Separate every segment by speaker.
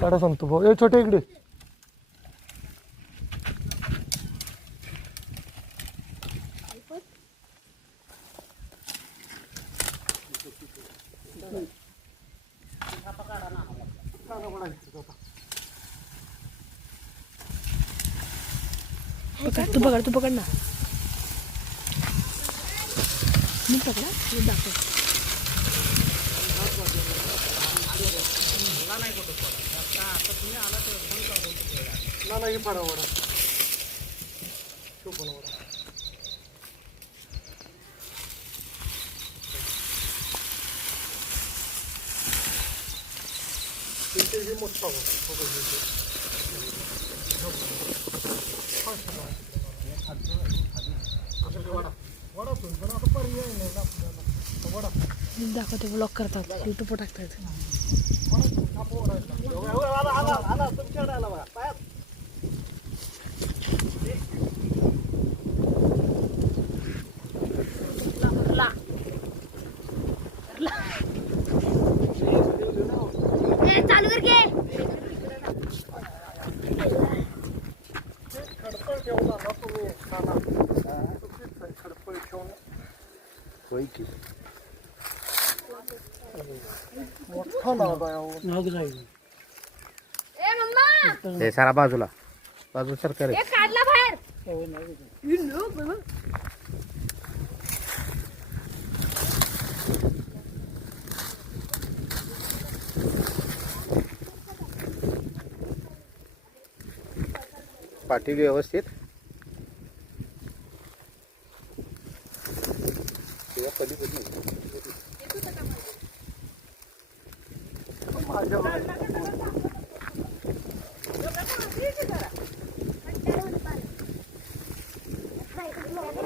Speaker 1: काढा सांगतो भाऊ. ए छोटे इकडे.
Speaker 2: पकड तू पकड तू पकड ना. मी पकडा मी दाखव
Speaker 1: ना नाही पडा वडा तो पण वडा तिथे हे मोठा वडा. हो, हो, हो, हो. असं ते वडा. वडा पण पण आता पर्याय नाही ना आपल्याला.
Speaker 2: दाखवते ब्लॉक करतात. युट्यूबवर टाकतात.
Speaker 1: वडा, आपण ते
Speaker 3: सारा बाजूला. बाजू सरकार
Speaker 2: काढला बाहेर.
Speaker 3: पाठी व्यवस्थित.
Speaker 1: माझ्या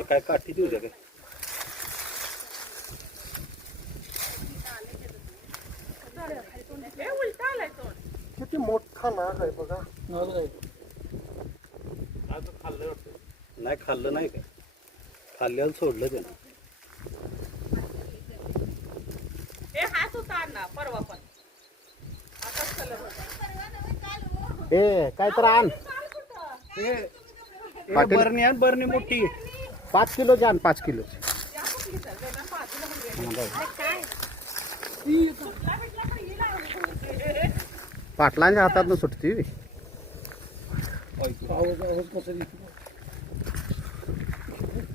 Speaker 3: काय काठी देऊ द्या काय?
Speaker 1: किती मोठा नाग आहे बघा.
Speaker 3: नाही खाल्लं नाही काय? खाल्ल्याला सोडलं त्यानं. ए काय तर आण. पाटील-
Speaker 1: बरणी आण बरणी मोठी.
Speaker 3: पाच किलोची आण पाच किलो. पाटलांच्या हातात सुटती बे.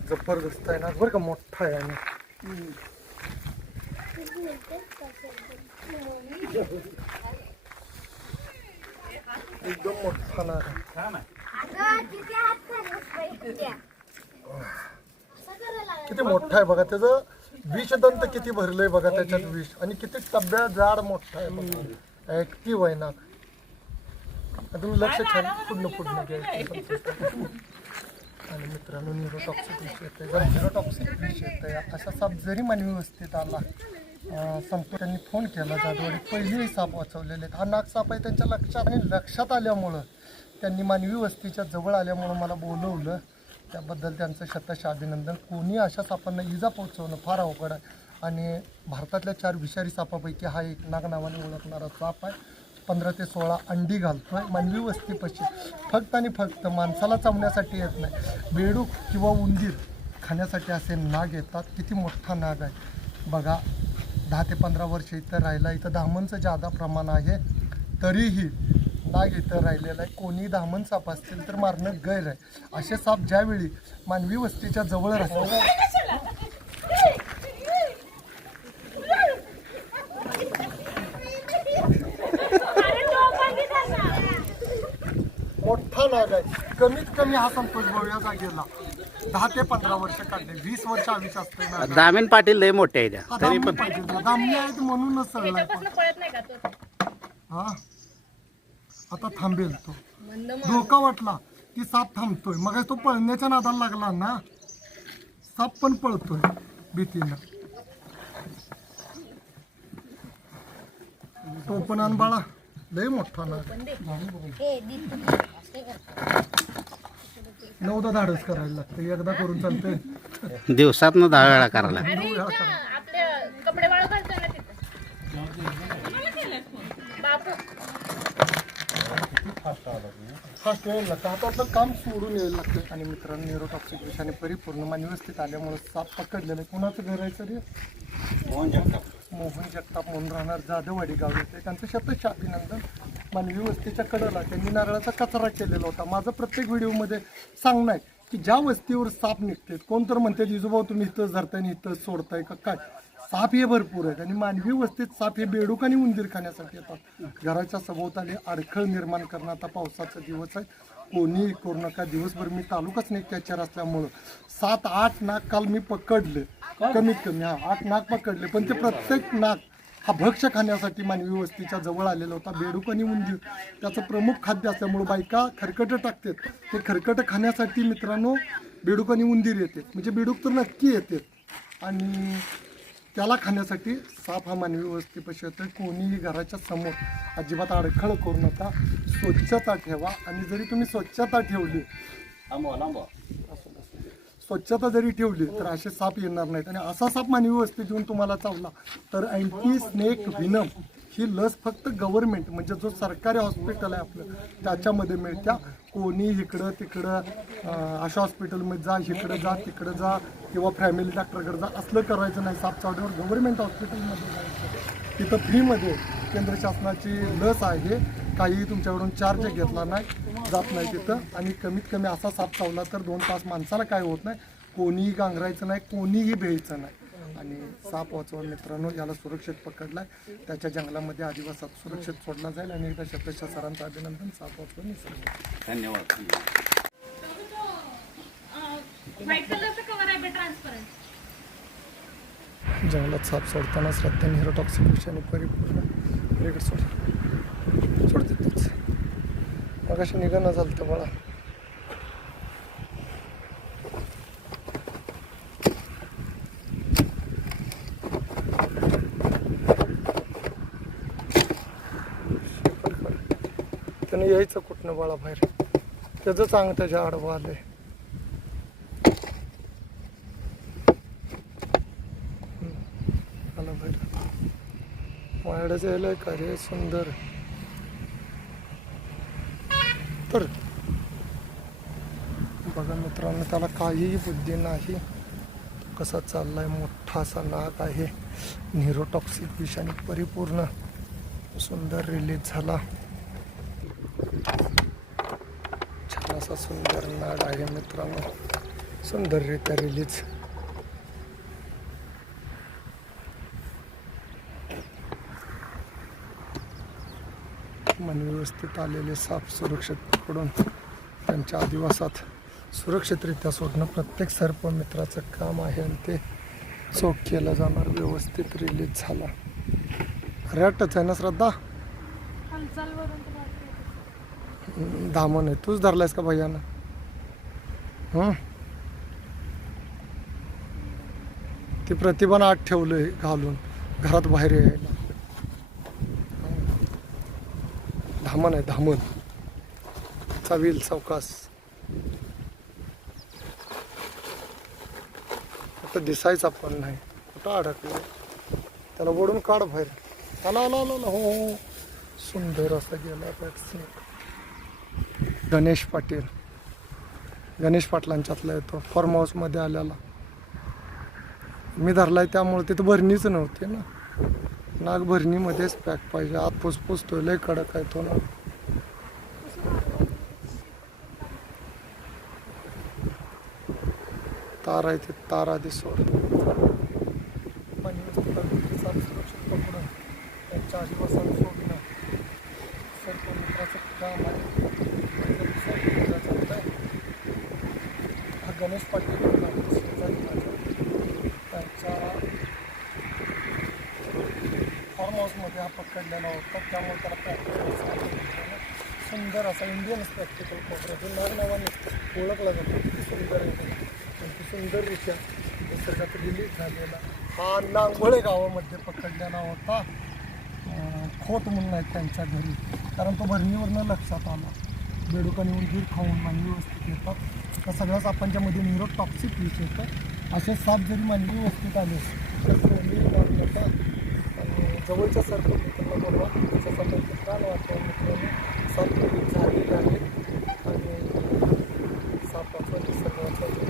Speaker 1: जबरदस्त आहे ना बरं का मोठा आहे आणि. एकदम मोठा आहे. किती मोठा आहे बघा त्याचं विषदंत किती भरलंय बघा त्याच्यात विष. आणि किती टब्या जाड मोठा आहे बघा. ऍक्टिव्ह आहे आणि तुम्ही लक्ष छान पूर्ण पूर्ण घ्यायचं आणि मित्रांनो न्यूरोटॉक्सिक विष येते जर न्यूरोटॉक्सिक विष येते असा साप जरी मानवी वस्तीत आला अं, त्यांनी फोन केला जाधववाडी पहिलेही साप वाचवलेले आहेत. हा नाग साप आहे त्यांच्या लक्षात आणि लक्षात आल्यामुळं त्यांनी मानवी वस्तीच्या जवळ आल्यामुळं मला बोलवलं. त्याबद्दल त्यांचं शतश अभिनंदन. कोणी अशा सापांना इजा पोहोचवणं फार अवघड आहे. आणि भारतातल्या चार विषारी सापापैकी हा एक नाग नावाने ओळखणारा साप आहे. पंधरा ते सोळा अंडी घालतोय. मानवी वस्तीपाशी फक्त आणि फक्त माणसाला चावण्यासाठी येत नाही. बेडूक किंवा उंदीर खाण्यासाठी असे नाग येतात. किती मोठा नाग आहे. बघा दहा ते पंधरा वर्ष इथं राहिला इथं धामणचं जादा प्रमाण आहे. तरीही नाग इथं राहिलेला आहे. कोणी धामण साप असतील तर मारणं गैर आहे. असे साप ज्यावेळी मानवी वस्तीच्या जवळ राहतात मोठा नाग आहे. कमीत कमी हा संतोष भाऊ या जागेला. दहा ते पंधरा वर्ष काढले. वीस वर्ष ना
Speaker 3: दामीन पाटील लय मोठे आहे त्या तरी पण
Speaker 1: पाहिजे. दामणी आहेत म्हणूनच सगळं आहे पण.
Speaker 2: पळत नाही का तो?
Speaker 1: हा? आता थांबेल तो. धोका वाटला की साप थांबतोय. मग तो पळण्याच्या नादाला लागला ना? साप पण पळतोय भीतीनं. तो पण आण बाळा. लय मोठा ना नऊदा धाडस करायला लागतं. एकदा करून चालतंय.
Speaker 3: दिवसात ना दहा वेळा करायला
Speaker 1: फास्ट यायला लागतं. हातातलं काम सोडून यायला लागतं आणि मित्रांनो न्यूरोटॉक्सिक विषाने परिपूर्ण मानव्यवस्थित आल्यामुळे साप पकडलेलं आहे. कुणाचं घर आहे
Speaker 3: सर हे?
Speaker 1: मोहन जगताप. म्हणून राहणार जाधववाडी गाव येते त्यांचं शतशाभिनंदन मानवी वस्तीच्या कडेला त्यांनी नारळाचा कचरा केलेला होता. माझं प्रत्येक व्हिडिओमध्ये सांगणं आहे की ज्या वस्तीवर साप निघते कोण तर म्हणते जिजूभाऊ तुम्ही इथंच धरताय आणि इथंच सोडताय का? काय? साप हे भरपूर आहेत आणि मानवी वस्तीत साप हे बेडूक आणि उंदीर खाण्यासाठी येतात. घराच्या सभोवताली अडखळ निर्माण करणं आता पावसाचा दिवस आहे. कोणीही करू नका. दिवसभर मी तालुकाच नाही कॅचर असल्यामुळं. सात आठ नाग काल मी पकडले. कमीत कमी हा आठ नाग पकडले. पण ते प्रत्येक नाग हा भक्ष्य खाण्यासाठी मानवी वस्तीच्या जवळ आलेला होता. बेडूक आणि उंदीर त्याचं प्रमुख खाद्य असल्यामुळं बायका खरकटं टाकतात. ते खरकटं खाण्यासाठी मित्रांनो बेडूक आणि उंदीर येते. म्हणजे बेडूक तर नक्की येते. आणि त्याला खाण्यासाठी साप हा मानवी वस्तीपाशी येतो कोणीही घराच्या समोर अजिबात अडखळ करू नका. स्वच्छता ठेवा. आणि जरी तुम्ही स्वच्छता ठेवली
Speaker 3: लांबवा लांबवा
Speaker 1: स्वच्छता जरी ठेवली तर असे साप येणार नाहीत. आणि असा साप मानवी व्यवस्थेत येऊन तुम्हाला चावला तर अँटी स्नेक व्हिनम ही लस फक्त गव्हर्नमेंट म्हणजे जो सरकारी हॉस्पिटल आहे आपलं त्याच्यामध्ये मिळत्या. कोणी इकडं तिकडं अशा हॉस्पिटलमध्ये जा इकडं जा तिकडं जा किंवा फॅमिली डॉक्टरकडे जा असलं करायचं नाही. साप चावल्यावर गव्हर्नमेंट हॉस्पिटलमध्ये जायचं. तिथं फ्रीमध्ये केंद्र शासनाची लस आहे. काही तुमच्याकडून चार्ज घेतला नाही. जात नाही तिथं आणि कमीत कमी असा साप चावला तर दोन तास माणसाला काय होत नाही. कोणीही गांगरायचं नाही कोणीही भ्यायचं नाही. आणि साप वाचवा मित्रांनो याला सुरक्षित पकडलाय. त्याच्या जंगलामध्ये आदिवासात सुरक्षित सोडला जाईल. आणि एकदा शतशा सरांचं अभिनंदन साप वाचवा निसर्ग.
Speaker 3: धन्यवाद.
Speaker 2: आहे
Speaker 1: जंगलात साप सोडताना श्रद्धा निरोटॉक्सिक विषयाने परिपूर्ण. सोड. सोड तिथंच मग अशी निघणं झालं तर बाळा त्यानं यायचं कुठनं बाळा बाहेर त्याचं चांग त्याच्या आडवं आलंय. आला बाहेर. माझ्याकडेच यायला का रे सुंदर. तर बघा मित्रांनो त्याला काहीही बुद्धी नाही. कसा चालला आहे मोठा असा नाग आहे. निरोटॉक्सिक विषाने परिपूर्ण सुंदर रिलीज झाला. छान असा सुंदर नाग आहे मित्रांनो. सुंदररित्या रिलीज मनव्यवस्थित आलेले साप सुरक्षित पकडून त्यांच्या आदिवासात सुरक्षितरित्या सोडणं प्रत्येक सर्प मित्राचं काम आहे आणि ते चोख केलं जाणार व्यवस्थित रिलीज झाला. रॅटच आहे ना श्रद्धा? धामण आहे. तूच धरलायस का भैयानं? हं? ती प्रतिभानं आत ठेवलंय घालून. घरात बाहेर यायला. धामण आहे धामण. चावील चौकास. आता दिसायचा पण नाही. कुठं अडकलं? त्याला ओढून काढ बाहेर. आला आला आला हो, हो हो सुंदर असा गेला पॅक्सिंग गणेश पाटील. गणेश पाटलांच्यातला येतो फार्म हाऊसमध्ये आलेला. मी धरलाय त्यामुळे तिथं भरणीच नव्हती ना. नागभरणीमध्येच पॅक पाहिजे. आत पुसपुसतोय लय कडक आहे तो ना. तार आहे ते तार आधी सोड. सुरक्षित पकडून त्यांच्या आदिवासाला सोडणं सर्पमित्राचं काम आहे हा गणेश पाटील होता, शेजारी माझ्या. त्यांच्या फार्म हाऊसमध्ये पकडलेला होता त्यामुळे त्याला प्रॅक्टिकल सुंदर असा इंडियन प्रॅक्टिकल कोबरा जो नाव नावाने ओळखला जातो. किती सुंदर आहे ते. आणि ती सुंदररित्या निसर्गात रिलीज झालेला. हा नांगोळे गावामध्ये पकडलेला होता. खोत म्हणून आहेत त्यांच्या घरी. कारण तो भरणीवरनं लक्षात आला. बेडूकाने उंदीर खाऊन मानवी वस्तीत येतात. तर सगळंच आपण ज्यामध्ये न्यूरो टॉक्सिक विष येतं असे साप जरी मानवी वस्तीत आले तर आणि जवळच्या सर्व मित्रांना बोलवा त्याचा संबंध छान वाटतो मित्रांनो. सात झालेले आहेत आणि साप वाचवा